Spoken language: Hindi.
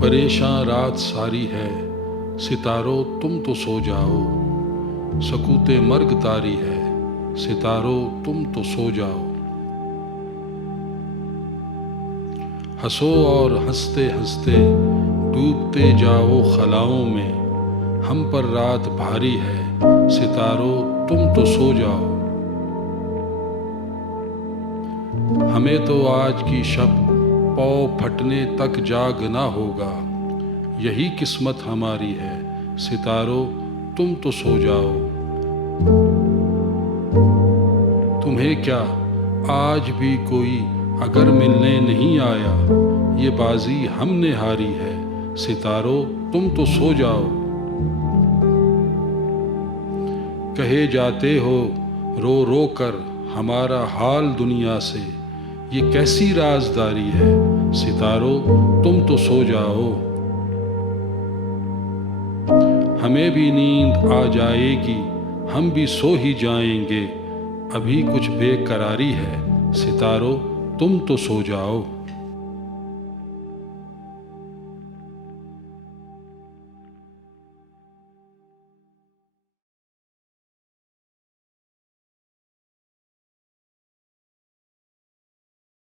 परेशान रात सारी है, सितारों तुम तो सो जाओ। सकूते मर्ग तारी है, सितारों तुम तो सो जाओ। हंसो और हंसते हंसते डूबते जाओ खलाओं में। हम पर रात भारी है, सितारों तुम तो सो जाओ। हमें तो आज की शब पौ फटने तक जागना होगा। यही किस्मत हमारी है, सितारों तुम तो सो जाओ। तुम्हें क्या आज भी कोई अगर मिलने नहीं आया, ये बाजी हमने हारी है, सितारों तुम तो सो जाओ। कहे जाते हो रो रो कर हमारा हाल दुनिया से, ये कैसी राजदारी है, सितारों तुम तो सो जाओ। हमें भी नींद आ जाएगी, हम भी सो ही जाएंगे। अभी कुछ बेकरारी है, सितारों तुम तो सो जाओ।